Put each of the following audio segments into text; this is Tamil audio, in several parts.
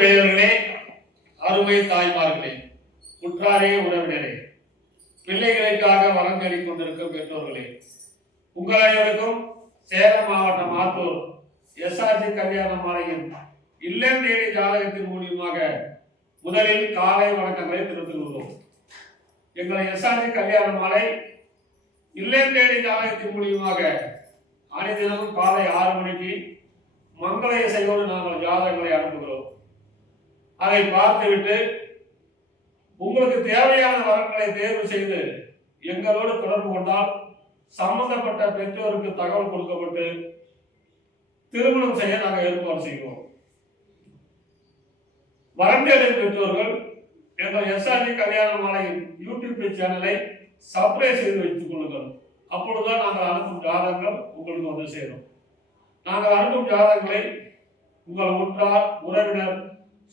பெரியவர்களே, அருமை தாய்மார்களே, உற்றாரே உறவினரே, பிள்ளைகளுக்காக வரம் தேடிக் கொண்டிருக்கும் பெற்றோர்களே, உங்கள் அனைவருக்கும் சேலம் மாவட்டம் ஆத்தூர் எஸ்ஆர்ஜி கல்யாண மாலையின் இல்லம் தேடி ஜாதகத்தின் மூலியமாக முதலில் காலை வணக்கங்களை தெரிவித்துக் கொள்வோம். எங்களை எஸ்ஆர்ஜி கல்யாண மாலை இல்லம் தேடி ஜாதகத்தின் மூலியமாக அனைத்தினமும் காலை 6 மணிக்கு மங்கள இசையோடு நாங்கள் ஜாதகங்களை அனுப்புகிறோம். அதை பார்த்துவிட்டு உங்களுக்கு தேவையான வரங்களை தேர்வு செய்து எங்களோடு தொடர்பு கொண்டால் சம்பந்தப்பட்ட பெற்றோருக்கு தகவல் கொடுக்கப்பட்டு திருமணம் செய்ய நாங்கள் ஏற்பாடு செய்வோம். வரந்தேடும் பெற்றோர்கள் எங்கள் எஸ்ஆர்ஜி கல்யாண மாலையின் யூடியூப் சேனலை சப்ஸ்கிரைப் செய்து வைத்துக் கொள்ளுங்கள். அப்பொழுதுதான் நாங்கள் அனுப்பும் ஜாதகங்கள் உங்களுக்கு வந்து சேரும். நாங்கள் அனுப்பும் ஜாதகங்களை உங்கள் உற்றார் உறவினர்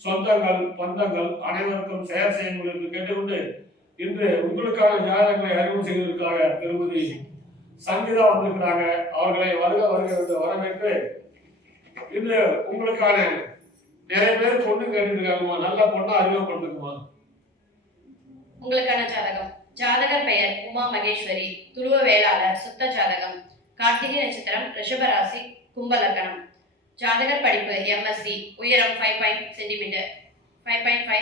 சொந்தங்கள் பந்தங்கள் அனைவருக்கும் செயல் செய்யுங்கள் என்று கேட்டுக்கொண்டு இன்று உங்களுக்கான ஜாதகங்களை அறிமுகம் செய்வதற்காக திருமதி சங்கீதா வந்திருக்கிறாங்க. அவர்களை வருக வருக என்று வரவேற்று இன்று உங்களுக்கான நிறைய பேர் பொண்ணு கேட்டுருக்காங்கம்மா, நல்ல பொண்ணா அறிமுகப்படுத்துக்குமா. உங்களுக்கான ஜாதகம். ஜாதகர் பெயர் உமா மகேஸ்வரி, துருவ வேளாளர், சுத்த ஜாதகம், கார்த்திகை நட்சத்திரம், ரிஷபராசி, கும்பலக்கணம். ஜாதகர் படிப்பு எம்எஸ்சி, உயரம் 5.5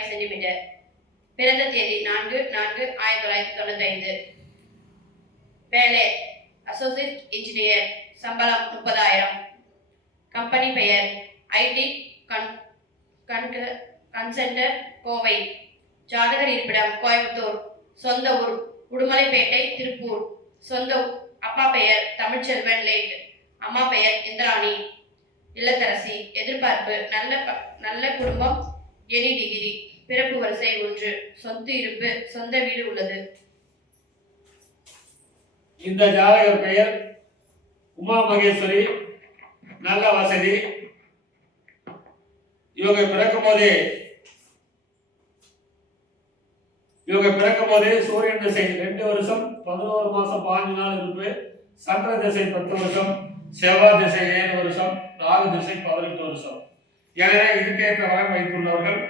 சென்டிமீட்டர், பிறந்த தேதி 4/4/1995, வேலை அசோசியேட் இன்ஜினியர், சம்பளம் 30,000, கம்பெனி பெயர் ஐடி கன்சென்டர் கோவை. ஜாதகர் இருப்பிடம் கோயம்புத்தூர், சொந்த ஊர் உடுமலைப்பேட்டை திருப்பூர், சொந்த அப்பா பெயர் தமிழ்ச்செல்வன் லேட், அம்மா பெயர் இந்திராணி, இல்லத்தரசி, எதிர்பார்ப்பு நல்ல குடும்பம், எனி டிகிரி, பிறப்பு வரிசை 1, சொத்து இருப்பு, சொந்த வீடு உள்ளது. இந்த ஜாதகர் பெயர் உமா மகேஸ்வரி, நல்ல வசதி. இவங்க பிறக்கும் போதே சூரியன் திசை 2 வருஷம் 11 மாசம் 5 நாள் இருப்பு, சந்திர திசை 10 வருஷம், செவ்வாய் திசை 7 வருஷம், ராகு திசை 18 வருஷம். எனவே இதுக்கேற்ற வரம் வைத்துள்ளவர்கள்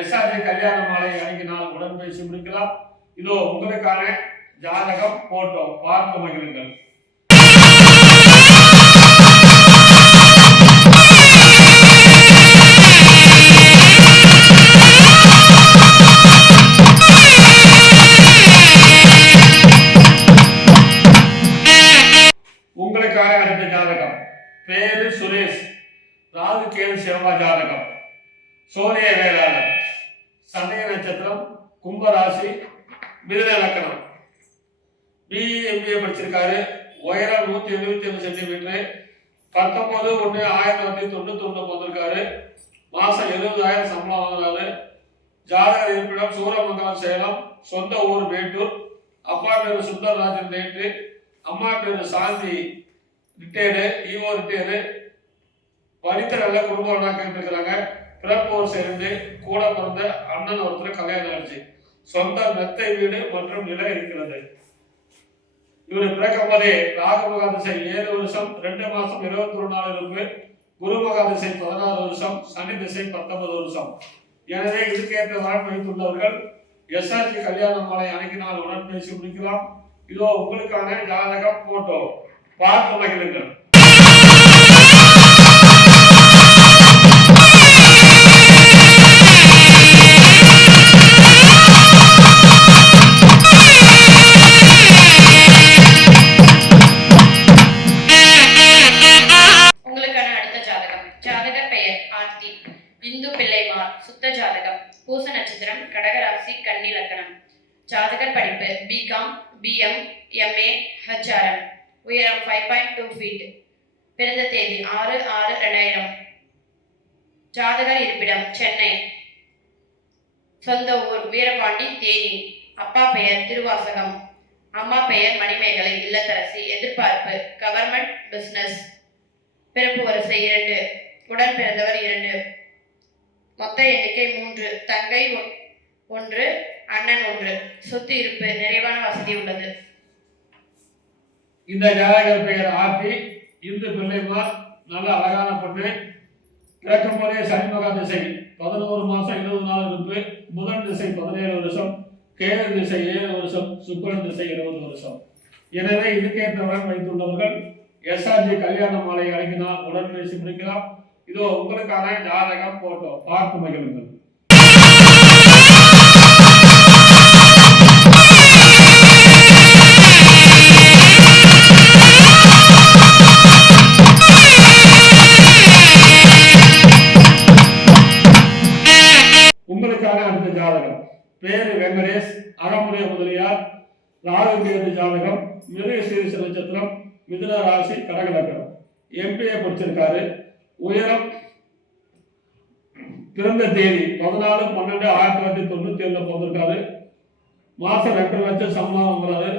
எஸ்ஆர்ஜி கல்யாண மாலை அணுகினால் உடன் பேசி முடிக்கலாம். இதோ உங்களுக்கான ஜாதகம் போட்டோ பார்த்து மகிழுங்கள். உங்களுக்காக அடுத்த ஜாதகம். பேரு சுரேஷ், ராகு கேது செவ்வாய் ஜாதகம், சூரிய வேளாளர், சதய நட்சத்திரம், கும்பராசி, மிதுன லக்னம், பிஇ எம்பிஏ படிச்சிருக்காரு. உயரம் 175 சென்டிமீட்டர், 19/1/1991 வந்திருக்காரு. மாசம் 70,000 சம்பளம் வாங்குறாரு. ஜாதகர் இருப்பிடம் சூரமங்கலம் சேலம், சொந்த ஊர் மேட்டூர், அப்பா பேரு சுந்தரராஜன் லேட்டு, அம்மா பேரு சாந்தி ரிட்டையர்டு, ஈவோ ரிட்டையர்டு. படித்த நல்ல குடும்பம் கேட்டுருக்கிறாங்க. பிறப்போர் சேர்ந்து கூட பிறந்த அண்ணன் ஒருத்தர் கல்யாணம் ஆயிடுச்சு. சொந்த மெத்தை வீடு மற்றும் நிலம் இருக்கிறது. இவர் பிறக்கும் போதே ராகு மகாதிசை 7 வருஷம் 2 மாசம் 21 நாள் இருப்பு, குரு மகாதிசை 16 வருஷம், சனி திசை 19 வருஷம். எனவே இதுக்கேற்ற வரம் வைத்துள்ளவர்கள் எஸ்ஆர்ஜி கல்யாண மாலை அணுகினால் உடன் பேசி முடிக்கலாம். இதோ உங்களுக்கான ஜாதகம் போட்டோ பார்த்து மகிழுங்கள். உங்களுக்கான அடுத்த ஜாதகம். ஜாதகர் பெயர் ஆர்த்தி, இந்து பிள்ளைமார், சுத்த ஜாதகம், பூச நட்சத்திரம், கடகராசி, கன்னி லக்னம். ஜாதகர் படிப்பு பிகாம், பிஎம், எம்ஏ, ஹெச்ஆர்எம், உயரம் 5.2 feet, பிறந்த தேதி 6/6/2000. ஜாதகர் இருப்பிடம் சென்னை, சொந்த ஊர் வீரபாண்டி, தேனி, அப்பா பெயர் திருவாசகம், அம்மா பெயர் மணிமேகலை, இல்லத்தரசி, எதிர்பார்ப்பு கவர்மெண்ட் பிசினஸ், பிறப்பு வரிசை 2, உடன் பிறந்தவர் 2, மொத்த எண்ணிக்கை 3, தங்கை 1, அண்ணன் 1, சொத்து இருப்பு நிறைவான வசதி உள்ளது. இந்த ஜாதகர் பெயர் ஆர்த்தி, இந்து பிள்ளைமார், நல்ல அழகான பொண்ணு. பிறக்கும் போதே சனி மகா திசை 11 மாசம் 20 நாள் இருப்பு, புதன் திசை 17 வருஷம், கேது திசை 7 வருஷம், சுக்கிரன் திசை 20 வருஷம். எனவே இதுக்கேற்றவர்கள் வைத்துள்ளவர்கள் எஸ்ஆர்ஜி கல்யாண மாலை அழைக்கினால் உடன் பேசி முடிக்கலாம். இதோ உங்களுக்கான ஜாதகம் போட்டோ பார்த்து மகிழுங்கள். உங்களுக்கான அடுத்த ஜாதகம் பேரு வெங்கடேஷ், அகமுடைய முதலியார், ராகு ஜாதகம், மிருக சீரிச நட்சத்திரம், மிதுன ராசி, கடக லக்னம். எம்பிஏ படிச்சிருக்காரு. உயரம், பிறந்த தேதி 14/12/1997 பிறந்திருக்காரு. மாசம் 2 லட்சம் சம்பளம் வாங்குறாரு.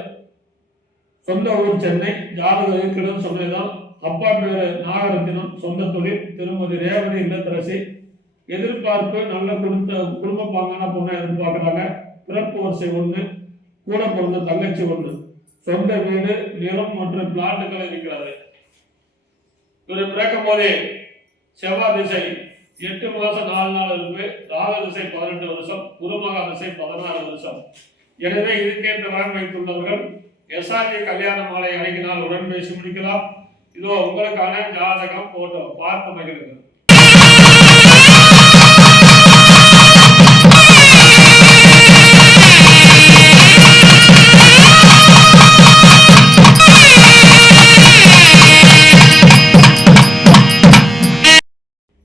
சொந்த ஊர் சென்னை. ஜாதகம் இருக்கிறது சொன்னதுதான். அப்பா பேரு நாகரத்தினம். சொந்த தொழில் திருமதி ரேவதி இல்லத்தரசி. எதிர்பார்ப்பு நல்ல குடும்ப பாங்கான பொண்ணை எதிர்பார்க்கிறாங்க. பிறப்பு வரிசை 1, கூட பிறந்த தங்கச்சி 1, சொந்த வீடு, நிலம் மற்றும் பிளாட்டுகள் இருக்கிறாரு. இவர் பிறக்கும் போதே செவ்வாய் திசை 8 மாசம் 4 நாள் இருக்கு. ராகு திசை 18 வருஷம், குருமகா திசை 16 வருஷம். எனவே இதுக்கேற்ற வரன் வைத்துள்ளவர்கள் எஸ்ஆர்ஜி கல்யாண மாலை அழைக்கினால் உடன் பேசி முடிக்கலாம். இதோ உங்களுக்கான ஜாதகம் போட்டோ பார்த்து மகிழுங்கள்.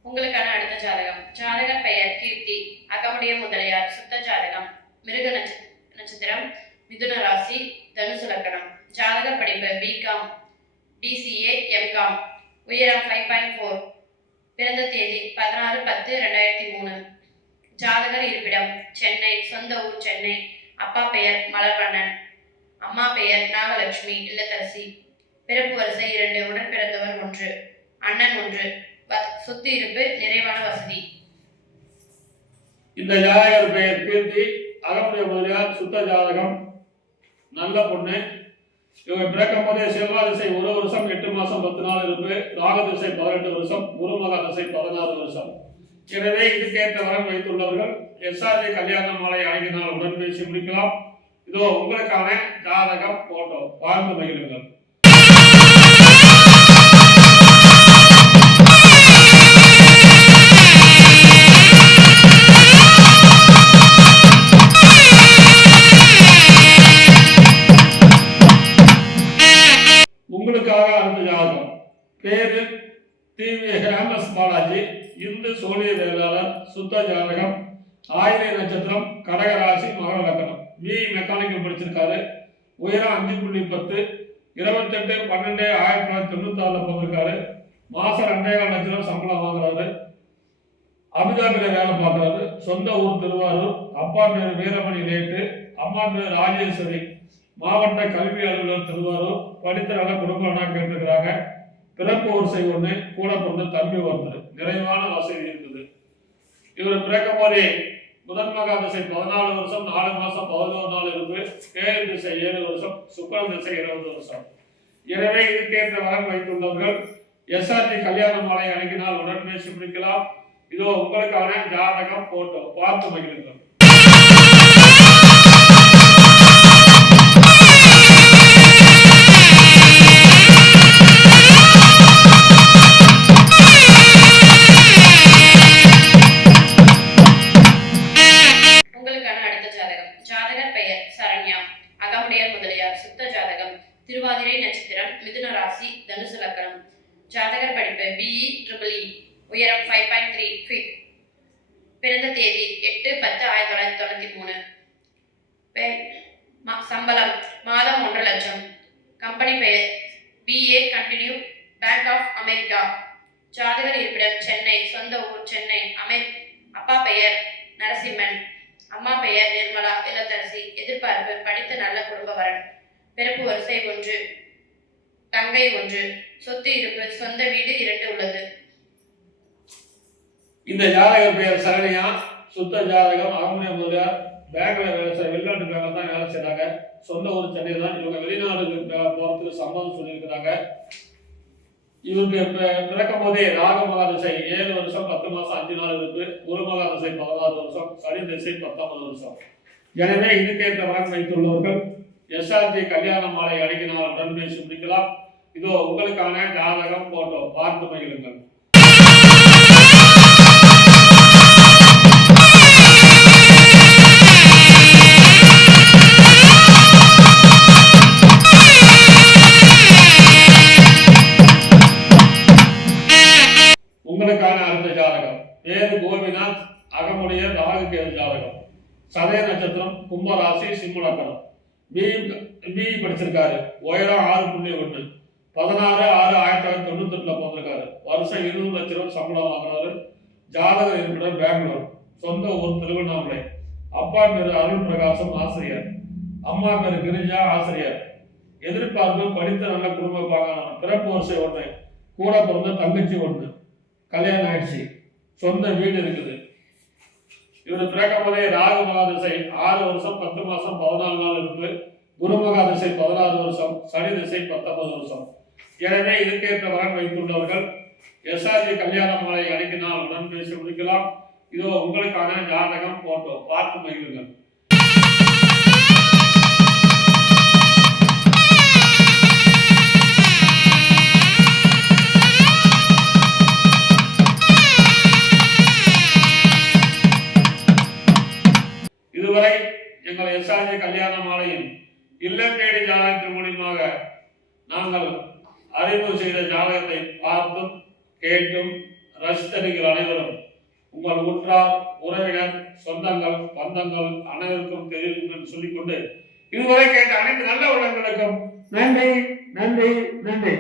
உங்களுக்கான அடுத்த ஜாதகம். ஜாதகர் பெயர் கீர்த்தி, அகமுடைய முதலியார், சுத்த ஜாதகம், மிருக நட்சத்திரம், மிதுன ராசி, தனுசு லக்னம். ஜாதகர் படிப்பு பிகாம், டிசிஏ, எம்காம். உயரம் 5.4. பிறந்த தேதி 16/10/2003. ஜாதகர் இருப்பிடம் சென்னை. சொந்த ஊர் சென்னை. அப்பா பெயர் மலர்வண்ணன், அம்மா பெயர் நாகலட்சுமி இல்லத்தரசி. பிறப்பு வரிசை 2, உடன் பிறந்தவர் 1, அண்ணன் 1. சொத்து இருப்பு, நிறைவான வசதி. இந்த ஜாதகர் பெயர் கீர்த்தி, அகமுடைய முதலியார், சுத்த ஜாதகம், நல்ல பொண்ணு. இவங்க பிறக்கும் போதே செவ்வாய் திசை 1 வருஷம் 8 மாசம் 10 நாள் இருப்பு. ராகு திசை 18 வருஷம், குருமகா திசை 16 வருஷம். எனவே இதுக்கேற்ற வரன் வைத்துள்ளவர்கள் எஸ்ஆர்ஜி கல்யாண மாலை அழைக்கினால் உடன் பேசி முடிக்கலாம். இதோ உங்களுக்கான ஜாதகம் போட்டோ பார்த்து மகிழுங்கள். உங்களுக்காக அடுத்த ஜாதகம் பேரு டிவி ஹேமஸ் பாலாஜி, இந்து சோழிய வேளாளர், சுத்த ஜாதகம், ஆயிலை நட்சத்திரம், கடகராசி, மகர லக்னம். பிஇ மெக்கானிக்கல் படிச்சிருக்காரு. உயரம் 5.10, 28/12/1996 பிறந்திருக்காரு. மாசம் 2.25 லட்சம் சம்பளம் வாங்குறாரு. அபுதாபியில வேலை பார்க்கறாரு. சொந்த ஊர் திருவாரூர். அப்பா பேர் வீரமணி லேட்டு, அம்மா பேர் ராஜேஸ்வரி. மாவட்ட கல்வி அலுவலர் திருவாரூர். படித்த நல்ல குடும்பம் கேட்டிருக்கிறாங்க. பிறப்பு வரிசை 1, கூட பிறந்த தம்பி 1. நிறைவான வசதி இருக்குது. இவர் பிறக்கும் போதே புதன் மகா திசை 14 வருஷம் 4 மாசம் 11 நாள் இருக்கு. கேது திசை 7 வருஷம், சுக்கிரன் திசை 20 வருஷம். எனவே இதுக்கேற்ற வரன் வைத்துள்ளவர்கள் எஸ்ஆர்ஜி கல்யாண மாலை அழைக்கினால் உடன் பேசி முடிக்கலாம். இதோ உங்களுக்கான ஜாதகம் போட்டோ பார்த்து மகிழுங்கள். திருவாதிரை நட்சத்திரம், மிதுன ராசி, தனுசு லக்னம். ஜாதகர் படிப்பு பிஇ ட்ரிபிள் இ. உயரம் 5.3 ஃபீட். பிறந்த தேதி 8/10/1993. சம்பளம் மாதம் 1.5 லட்சம். கம்பெனி பெயர் BA continue bank of America. ஜாதகர் இருப்பிடம் சென்னை. சொந்த ஊர் சென்னை. அப்பா பெயர் நரசிம்மன், அம்மா பெயர் நிர்மலா இல்லத்தரசி. எதிர்பார்ப்பு படித்த நல்ல குடும்ப வரன். பிறப்பு வரிசை 1, தங்கை 1. சொத்து இருப்பு சொந்த வீடு 2 உள்ளது. இந்த ஜாதகர் பெயர் சரணியா, சுத்த ஜாதகம், அகமுடைய முதலியார். பேங்க்ல வேலை செய்ய, வெளிநாட்டு பேங்க்ல தான் வேலை செய்யறாங்க. சொந்த ஊர் சென்னை தான். இவங்க வெளிநாடு போறதுக்கு சம்மதம் சொல்லியிருக்கிறாங்க. இவருக்கு பிறக்கும் போதே ராக மகாதிசை 7 வருஷம் 10 மாசம் 5 நாள் இருக்கு. குரு மகாதிசை 16 வருஷம், சனி திசை 19 வருஷம். எனவே இதுக்கேற்ற வரன் வைத்துள்ளவர்கள் எஸ்ஆர்டி கல்யாண மாலை அணுகினால் உடன் பேசி முடிக்கலாம். இதோ உங்களுக்கான ஜாதகம் போட்டோ பார்த்து மகிழுங்கள். உங்களுக்கான அடுத்த ஜாதகம் பேரு கோபிநாத், அகமுடைய ராகு கேது ஜாதகம். சதய நட்சத்திரம், கும்பராசி, சிம்ம லக்னம். பி படிச்சிருக்காரு. உயரம் 6.1, 16/6/1998 பிறந்திருக்காரு. வருஷம் 20 லட்சம் ரூபாய் சம்பளம் வாங்குறாரு. ஜாதகம் இருப்பிடம் பெங்களூர். சொந்த ஊர் திருவண்ணாமலை. அப்பா பேரு அருள் பிரகாசம், ஆசிரியர். அம்மா பேரு கிரிஜா, ஆசிரியர். எதிர்பார்ப்பு படித்த நல்ல குடும்ப பாகனம். பிறப்பு வரிசை 1, கூட பிறந்த தங்கச்சி 1, கல்யாணம் ஆயிடுச்சு, சொந்த வீடு இருக்குது. இவரு பிறக்கும் போதே ராகு மகாதிசை 6 வருஷம் 10 மாசம் 14 நாள் இருக்கு. குரு மகாதிசை 16 வருஷம், சனி திசை 19 வருஷம். எனவே இதுக்கேற்ற வரன் வைத்துள்ளவர்கள் எஸ்ஆர்ஜி கல்யாண மாலை அணுகினால் உடன் பேசி முடிக்கலாம். இதோ உங்களுக்கான ஜாதகம் போட்டோ பார்த்து மகிழுங்கள். இதுவரை எங்கள் எஸ்ஆர்ஜி கல்யாண மாலையின் இல்லம் தேடி ஜாதகத்தின் மூலியமாக நாங்கள் அறிமுகம் செய்த ஜாதகத்தை பார்த்தும் கேட்டும் ரசித்தர்கள் அனைவரும் உங்கள் உற்றார், உறவினர், சொந்தங்கள், பந்தங்கள் அனைவருக்கும் தெரியும் என்று சொல்லிக்கொண்டு இதுவரை கேட்ட அனைத்து நல்ல உள்ளங்களுக்கும் நன்றி நன்றி நன்றி.